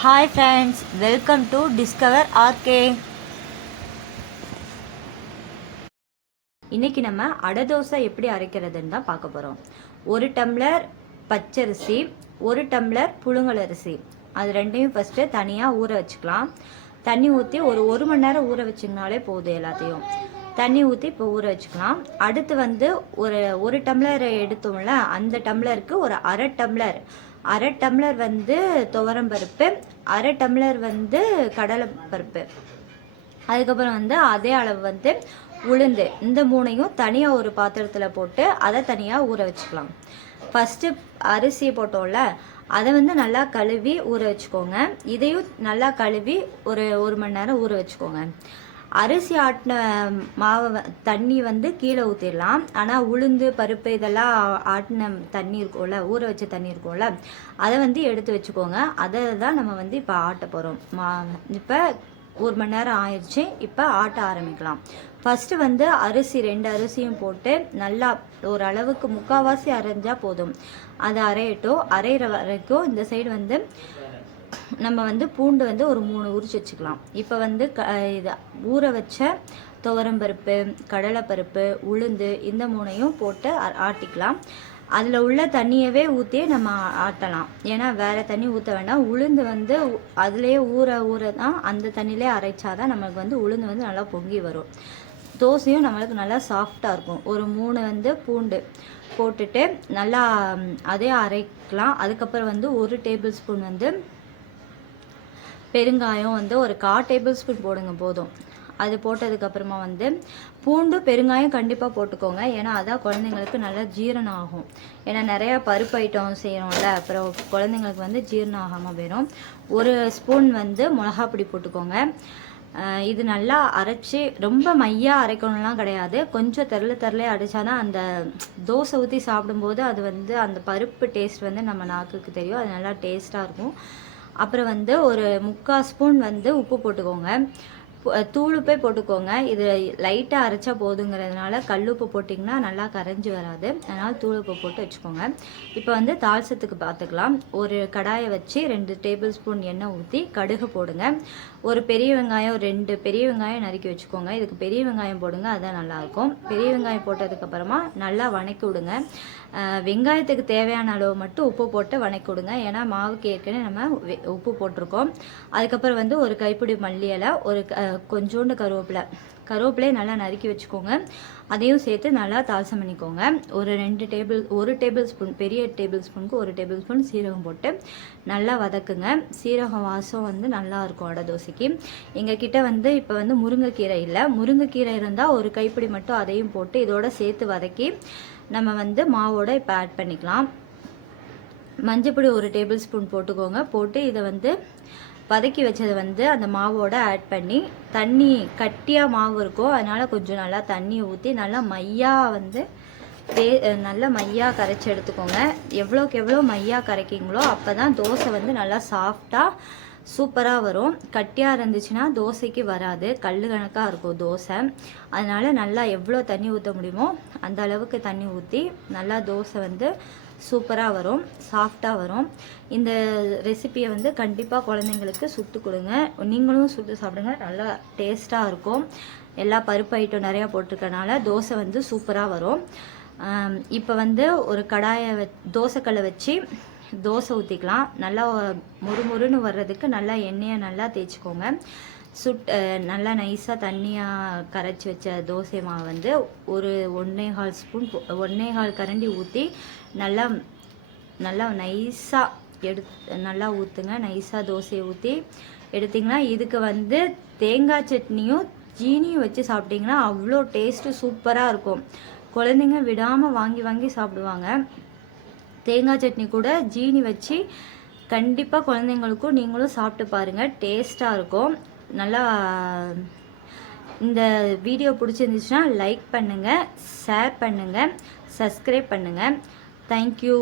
Hi friends welcome to discover RK இன்றைக்கி நம்ம அடை தோசை எப்படி அரைக்கிறதுன்னு தான் பார்க்க போகிறோம் ஒரு டம்ளர் பச்சரிசி ஒரு டம்ளர் புழுங்கலரிசி அது ரெண்டையும் ஃபஸ்ட்டு தனியாக ஊற வச்சுக்கலாம். தண்ணி ஊற்றி ஒரு ஒரு மணி நேரம் ஊற வச்சிங்கனாலே போதும் எல்லாத்தையும். தண்ணி ஊற்றி இப்போ ஊற வச்சுக்கலாம். அடுத்து வந்து ஒரு ஒரு டம்ளர் எடுத்தோம்ல அந்த டம்ளருக்கு ஒரு அரை டம்ளர் அரை டம்ளர் வந்து துவரம் பருப்பு அரை டம்ளர் வந்து கடலை பருப்பு. அதுக்கப்புறம் வந்து அதே அளவு வந்து உளுந்து. இந்த மூணையும் தனியாக ஒரு பாத்திரத்தில் போட்டு அதை தனியாக ஊற வச்சுக்கலாம். ஃபஸ்ட்டு அரிசி போட்டோம்ல அதை வந்து நல்லா கழுவி ஊற வச்சுக்கோங்க. இதையும் நல்லா கழுவி ஒரு ஒரு மணி நேரம் ஊற வச்சுக்கோங்க. அரிசி ஆட்டின மாவை தண்ணி வந்து கீழே ஊற்றிடலாம் ஆனால் உளுந்து பருப்பு இதெல்லாம் ஆட்டின தண்ணி இருக்கும்ல ஊற வச்ச தண்ணி இருக்கும்ல அதை வந்து எடுத்து வச்சுக்கோங்க. அதை தான் நம்ம வந்து இப்போ ஆட்ட போகிறோம் மா இப்போ ஒரு மணி நேரம் ஆயிடுச்சு இப்போ ஆட்ட ஆரம்பிக்கலாம். ஃபஸ்ட்டு வந்து அரிசி ரெண்டு அரிசியும் போட்டு நல்லா ஓரளவுக்கு முக்கால்வாசி அரைஞ்சால் போதும். அது அரையட்டும். அரைகிற வரைக்கும் இந்த சைடு வந்து நம்ம வந்து பூண்டு வந்து ஒரு மூணு உரிச்சு வச்சுக்கலாம். இப்போ வந்து க இது ஊற வச்ச துவரம்பருப்பு கடலைப்பருப்பு உளுந்து இந்த மூணையும் போட்டு ஆட்டிக்கலாம். அதில் உள்ள தண்ணியவே ஊற்றி நம்ம ஆட்டலாம். ஏன்னா வேறு தண்ணி ஊற்ற வேண்டாம். உளுந்து வந்து அதுலேயே ஊற ஊற தான் அந்த தண்ணியிலே அரைச்சாதான் நமக்கு வந்து உளுந்து வந்து நல்லா பொங்கி வரும். தோசையும் நம்மளுக்கு நல்லா சாஃப்டாக இருக்கும். ஒரு மூணு வந்து பூண்டு போட்டுட்டு நல்லா அதே அரைக்கலாம். அதுக்கப்புறம் வந்து ஒரு டேபிள் ஸ்பூன் வந்து பெருங்காயம் வந்து ஒரு கா டேபிள் ஸ்பூன் போடுங்க போதும். அது போட்டதுக்கப்புறமா வந்து பூண்டு பெருங்காயம் கண்டிப்பாக போட்டுக்கோங்க. ஏன்னா அதான் குழந்தைங்களுக்கு நல்லா ஜீரணம் ஆகும். ஏன்னா நிறையா பருப்பு ஐட்டம் செய்கிறோம்ல அப்புறம் குழந்தைங்களுக்கு வந்து ஜீரணம் ஆகாமல் போயிடும் ஒரு ஸ்பூன் வந்து மிளகா பொடி போட்டுக்கோங்க இது நல்லா அரைச்சி ரொம்ப மையாக அரைக்கணும்லாம் கிடையாது. கொஞ்சம் தெரல தெரலே அடித்தாதான் அந்த தோசை ஊற்றி சாப்பிடும்போது அது வந்து அந்த பருப்பு டேஸ்ட் வந்து நம்ம நாக்குக்கு தெரியும். அது நல்லா டேஸ்ட்டாக இருக்கும். அப்புறம் வந்து ஒரு முக்கால் ஸ்பூன் வந்து உப்பு போட்டுக்கோங்க. தூளுப்பே போட்டுக்கோங்க. இது லைட்டாக அரைச்சா போதுங்கிறதுனால கல்லுப்பு போட்டிங்கன்னா நல்லா கரைஞ்சி வராது. அதனால் தூளுப்பு போட்டு வச்சுக்கோங்க. இப்போ வந்து தாள்சத்துக்கு பார்த்துக்கலாம் ஒரு கடாயை வச்சு ரெண்டு டேபிள் ஸ்பூன் எண்ணெய் ஊற்றி கடுகு போடுங்க. ஒரு பெரிய வெங்காயம் ரெண்டு பெரிய வெங்காயம் நறுக்கி வச்சுக்கோங்க. இதுக்கு பெரிய வெங்காயம் போடுங்க அதுதான் நல்லாயிருக்கும் பெரிய வெங்காயம் போட்டதுக்கப்புறமா நல்லா வணக்கி விடுங்க. வெங்காயத்துக்கு தேவையான அளவு மட்டும் உப்பு போட்டு வணக்கி விடுங்க. ஏன்னா மாவுக்கு ஏற்கனவே நம்ம வெ- உப்பு போட்டிருக்கோம். அதுக்கப்புறம் வந்து ஒரு கைப்பிடி மல்லி இலை ஒரு க- கொஞ்சோண்டு கருவேப்பிலை. கருவேப்பிலையை நல்லா நறுக்கி வச்சுக்கோங்க. அதையும் சேர்த்து நல்லா தாசம் பண்ணிக்கோங்க. ஒரு ரெண்டு டேபிள் ஒரு டேபிள் ஸ்பூன் பெரிய டேபிள் ஸ்பூனுக்கு ஒரு டேபிள் ஸ்பூன் சீரகம் போட்டு நல்லா வதக்குங்க. சீரகம் வாசம் வந்து நல்லா இருக்கும் அடை தோசைக்கு. எங்கள் கிட்ட வந்து இப்போ வந்து முருங்கைக்கீரை இல்லை. முருங்கைக்கீரை இருந்தால் ஒரு கைப்பிடி மட்டும் அதையும் போட்டு இதோட சேர்த்து வதக்கி நம்ம வந்து மாவோட இப்போ ஆட் பண்ணிக்கலாம். மஞ்சப்பொடி ஒரு டேபிள் ஸ்பூன் போட்டுக்கோங்க. போட்டு இதை வந்து வதக்கி வச்சதை வந்து அந்த மாவோட ஆட் பண்ணி தண்ணி கட்டியாக மாவு இருக்கும் அதனால் கொஞ்சம் நல்லா தண்ணி ஊற்றி நல்லா மையாக வந்து தே நல்லா மையாக கரைச்சி எடுத்துக்கோங்க. எவ்வளோக்கு எவ்வளோ மையாக கரைக்கிங்களோ அப்போ தான் தோசை வந்து நல்லா சாஃப்டாக சூப்பராக வரும். கட்டியாக இருந்துச்சுன்னா தோசைக்கு வராது. கல் கணக்காக இருக்கும் தோசை. அதனால் நல்லா எவ்வளோ தண்ணி ஊற்ற முடியுமோ அந்த அளவுக்கு தண்ணி ஊற்றி நல்லா தோசை வந்து சூப்பராக வரும் சாஃப்டாக வரும். இந்த ரெசிபியை வந்து கண்டிப்பாக குழந்தைங்களுக்கு சுட்டு கொடுங்க. நீங்களும் சுட்டு சாப்பிடுங்க. நல்லா டேஸ்ட்டாக இருக்கும். எல்லா பருப்பு ஐட்டம் நிறையா போட்டிருக்கனால தோசை வந்து சூப்பராக வரும். இப்போ வந்து ஒரு கடாயை வ தோசைக்கல்லை வச்சு தோசை ஊற்றிக்கலாம் நல்லா முறுமுறுன்னு வர்றதுக்கு நல்லா எண்ணெயை நல்லா தேய்ச்சிக்கோங்க. சுட் நல்லா நைஸாக தண்ணியாக கரைச்சி வச்ச தோசை மாவு வந்து ஒரு ஒன்றே கால் ஸ்பூன் போ- கால் கரண்டி ஊற்றி நல்லா நல்லா நைஸாக எடுத்து நல்லா ஊற்றுங்க நைஸாக தோசையை ஊற்றி எடுத்திங்கன்னா இதுக்கு வந்து தேங்காய் சட்னியும் ஜீனியும் வச்சு சாப்பிட்டிங்கன்னா அவ்வளோ டேஸ்ட்டு சூப்பராக இருக்கும். குழந்தைங்க விடாமல் வாங்கி வாங்கி சாப்பிடுவாங்க. தேங்காய் சட்னி கூட ஜீனி வச்சு கண்டிப்பாக குழந்தைங்களுக்கும் நீங்களும் சாப்பிட்டு பாருங்கள் டேஸ்ட்டாக இருக்கும். நல்லா இந்த வீடியோ பிடிச்சிருந்துச்சுன்னா லைக் பண்ணுங்கள் ஷேர் பண்ணுங்கள் சப்ஸ்கிரைப் பண்ணுங்கள் தேங்க்யூ